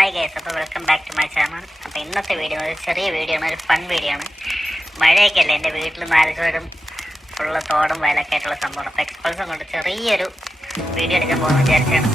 Hi guys, അപ്പോൾ welcome back to my channel. അപ്പോൾ ഇന്നത്തെ വീഡിയോ ഒരു ചെറിയ വീഡിയോ ആണ്, ഒരു ഫൺ വീഡിയോ ആണ്. മഴയൊക്കെ അല്ലേ, എൻ്റെ വീട്ടിൽ 4 സൈഡും ഫുള്ള് തോടും വയലൊക്കെ ആയിട്ടുള്ള സംഭവം. അപ്പോൾ എക്സ്പൾസും കൊണ്ട് ചെറിയൊരു വീഡിയോ എടുക്കാൻ പോകുമെന്ന് വിചാരിച്ചാണ്.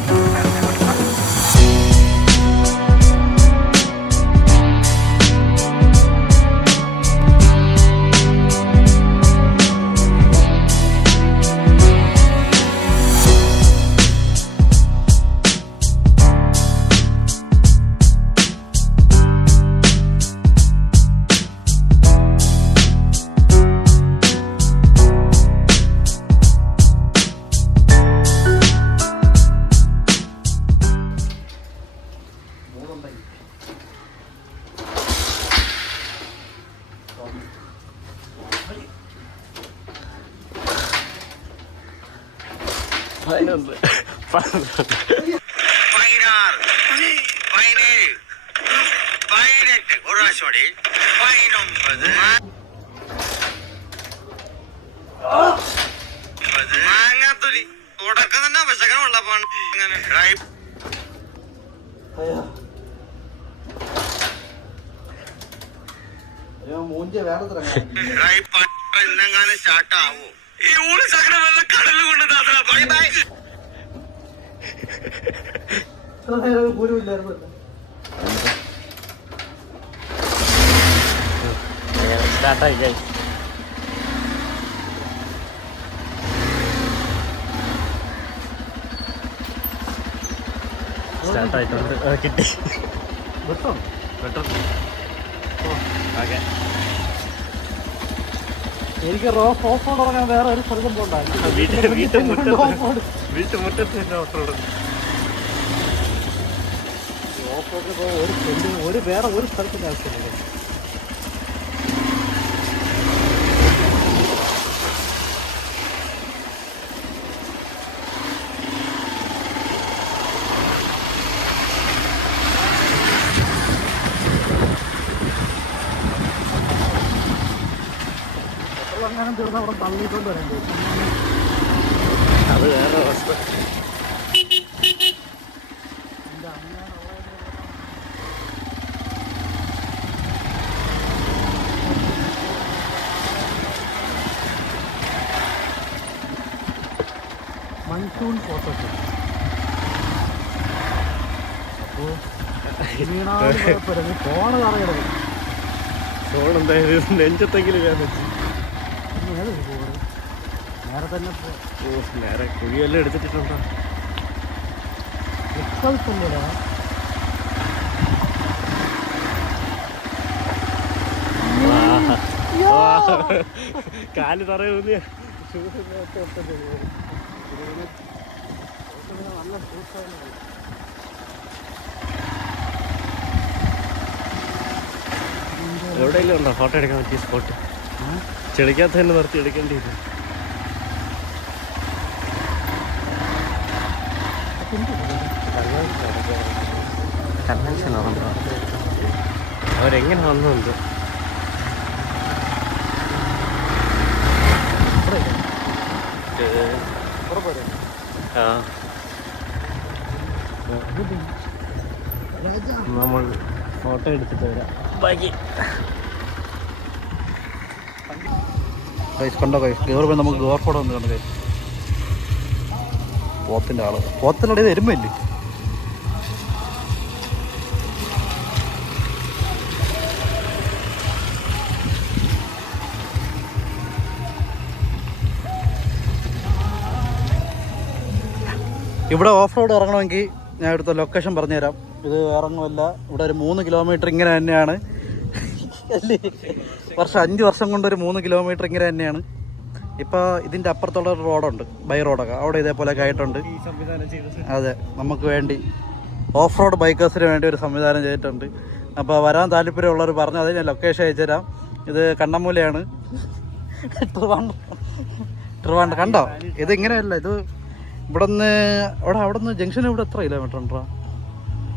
മാങ്ങാത്തൊലി തുടക്കം തന്നെ അവശകമുള്ള എന്നെങ്ങാനും സ്റ്റാർട്ട് ആവോ ഈ ഊള് ശകലം വല്ല കടല് കൊണ്ട് സ്റ്റാർട്ടായിട്ടുണ്ട്. കിട്ടി. എനിക്ക് ഓഫ് റോഡ് ഇറങ്ങാൻ വേറെ ഒരു സ്ഥലത്തും പോകണ്ട. വേറെ ഒരു സ്ഥലത്തിന്റെ ആവശ്യമില്ല. അങ്ങനെ തീർന്ന് അവിടെ തള്ളിക്കൊണ്ട് വരേണ്ടി വരും. അത് വേറെ അവസ്ഥ. Monsoon photoshoot. അപ്പോൾ ഫോണ് കറങ്ങണം. ഫോൺ എന്തായാലും നെഞ്ചത്തെങ്കിലും ഞാൻ വെച്ചു. നേരെ തന്നെ നേരെ കുഴിയെല്ലാം എടുത്തിട്ടുണ്ടോ? കാല് തറയൂന്നിയ നല്ല എവിടെയെങ്കിലും ഉണ്ടോ ഫോട്ടോ എടുക്കാൻ പറ്റിയ സ്പോട്ട്? ചെടിക്കകത്ത് തന്നെ നിർത്തി എടുക്കേണ്ടി വരും. കൺവെൻഷൻ അവരെങ്ങനെ വന്നുണ്ട്? നമ്മൾ ഫോട്ടോ എടുത്തിട്ട് വരാം. ബാക്കി കണ്ടോ ഗവൺമെന്റ് നമുക്ക് ഗോർഫോടെ വന്ന് കണ്ടു. പോത്തിന്റെ ആള് പോത്തിനിടയിൽ വരുമ്പല്ലേ ഇവിടെ ഓഫ് റോഡ് ഇറങ്ങണമെങ്കിൽ ഞാൻ ഇവിടുത്തെ ലൊക്കേഷൻ പറഞ്ഞുതരാം. ഇത് ഇറങ്ങുമല്ല, ഇവിടെ ഒരു 3 കിലോമീറ്റർ ഇങ്ങനെ തന്നെയാണ്. അല്ലേ 5 വർഷം കൊണ്ട് ഒരു 3 കിലോമീറ്റർ ഇങ്ങനെ തന്നെയാണ്. ഇപ്പോൾ ഇതിൻ്റെ അപ്പുറത്തുള്ള ഒരു റോഡുണ്ട്, ബൈ റോഡൊക്കെ, അവിടെ ഇതേപോലെയൊക്കെ ആയിട്ടുണ്ട്. അതെ, നമുക്ക് വേണ്ടി ഓഫ് റോഡ് ബൈക്കേഴ്സിന് വേണ്ടി ഒരു സംവിധാനം ചെയ്തിട്ടുണ്ട്. അപ്പോൾ വരാൻ താല്പര്യമുള്ളവർ പറഞ്ഞാൽ അത് ഞാൻ ലൊക്കേഷൻ അയച്ചുതരാം. ഇത് കണ്ണമ്മൂലയാണ്, ട്രിവാൻഡ്രം. കണ്ടോ, ഇത് ഇങ്ങനെയല്ല, ഇത് ഇവിടെ നിന്ന് അവിടെ നിന്ന് ജംഗ്ഷൻ ഇവിടെ എത്ര കിലോമീറ്റർ ഉണ്ടോ?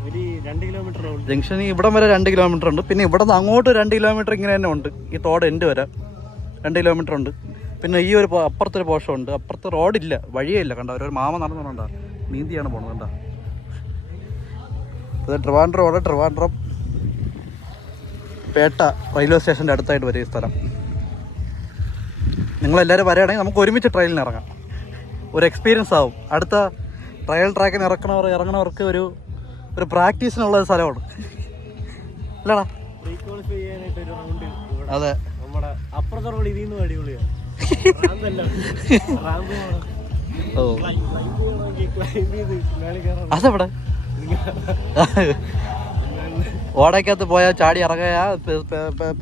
2 കിലോമീറ്റർ ജംഗ്ഷൻ ഇവിടം വരെ 2 കിലോമീറ്റർ ഉണ്ട്. പിന്നെ ഇവിടെ നിന്ന് അങ്ങോട്ട് 2 കിലോമീറ്റർ ഇങ്ങനെ തന്നെ ഉണ്ട്. ഈ തോട് എൻഡ് വരെ 2 കിലോമീറ്റർ ഉണ്ട്. പിന്നെ ഈ ഒരു അപ്പുറത്തൊരു പോഷം ഉണ്ട്. അപ്പുറത്ത് റോഡില്ല, വഴിയേ ഇല്ല. കണ്ടോ, ഒരു മാമ നടന്നുകൊണ്ടാ നീന്തിയാണ് പോണത്. കണ്ടോ, ഇത് ട്രിവാൻഡ്രമാണ്. ട്രിവാൻഡ്രം പേട്ട റെയിൽവേ സ്റ്റേഷൻ്റെ അടുത്തായിട്ട് വരും ഈ സ്ഥലം. നിങ്ങളെല്ലാവരും വരികയാണെങ്കിൽ നമുക്ക് ഒരുമിച്ച് ട്രെയിനിന് ഇറങ്ങാം. ഒരു എക്സ്പീരിയൻസ് ആവും. അടുത്ത ട്രയൽ ട്രാക്കിന് ഇറങ്ങണവർക്ക് ഒരു പ്രാക്ടീസിനുള്ള ഒരു സ്ഥലമാണ്. അല്ലടാ? അതെ. നമ്മുടെ അപ്പുറത്തെ റോഡ് ഇതിൽ നിന്ന് അടിപൊളിയാണ്. ഓ അതെവിടെ? ഓടയ്ക്കകത്ത് പോയാൽ ചാടി ഇറങ്ങാ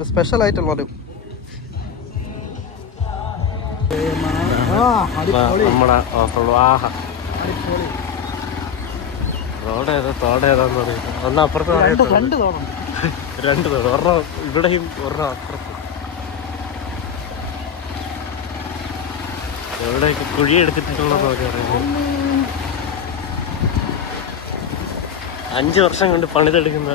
സ്പെഷ്യൽ ആയിട്ടുള്ളൊരു നമ്മുടെ റോഡ് ഏതാ തോട് ഏതാന്ന് പറയുന്നത്. ഒന്ന് അപ്പുറത്ത് രണ്ട് തോടുണ്ട്. രണ്ട് തോട്, ഒരെണ്ണം ഇവിടെയും ഒരെണ്ണം അപ്പുറത്ത്. എവിടെയൊക്കെ കുഴി എടുത്തിട്ടുള്ളതൊക്കെ അറിയാം. 5 വർഷം കൊണ്ട് പണിതെടുക്കുന്ന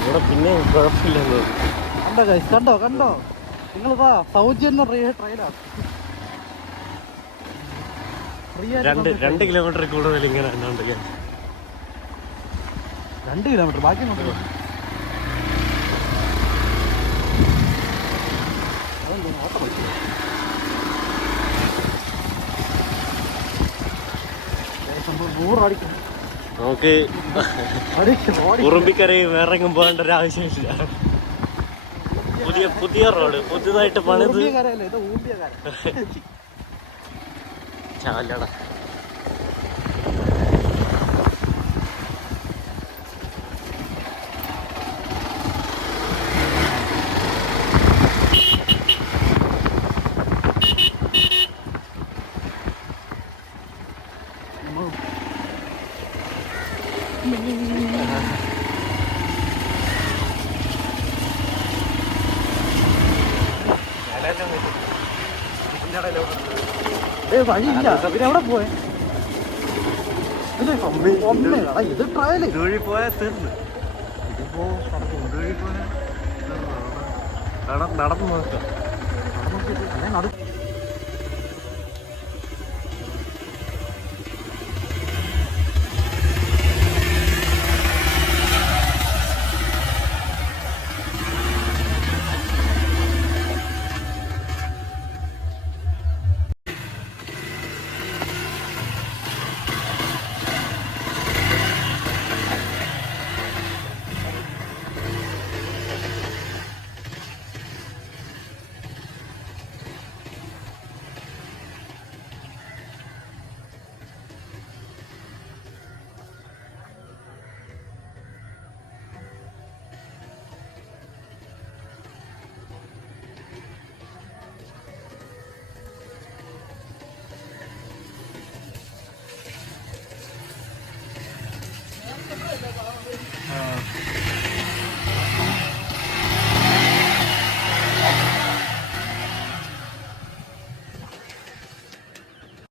ഇവിടെ പിന്നെ കുഴപ്പമില്ലെന്ന് തോന്നുന്നു. കണ്ടോ നിങ്ങളിതാ സൗജന്യ ട്രെയിലാണ്. 2 കിലോമീറ്റർ കൂടുതൽ ഇങ്ങനെ ഉണ്ട്. 2 കിലോമീറ്റർ ബാക്കി നമുക്ക് ഉറുമ്പിക്കരയും വേറെങ്ങും പോകേണ്ട ഒരു ആവശ്യമില്ല. പുതിയ റോഡ് പുതിയതായിട്ട് പണിത് ചാലട. വഴിയില്ല. എവിടെ പോയെ? ഇത് ട്രയല് ഇതുവഴി പോയാൽ തീർന്നു. ഇതിപ്പോ ഇതുവഴി പോയാൽ നടന്നു നോക്കാം.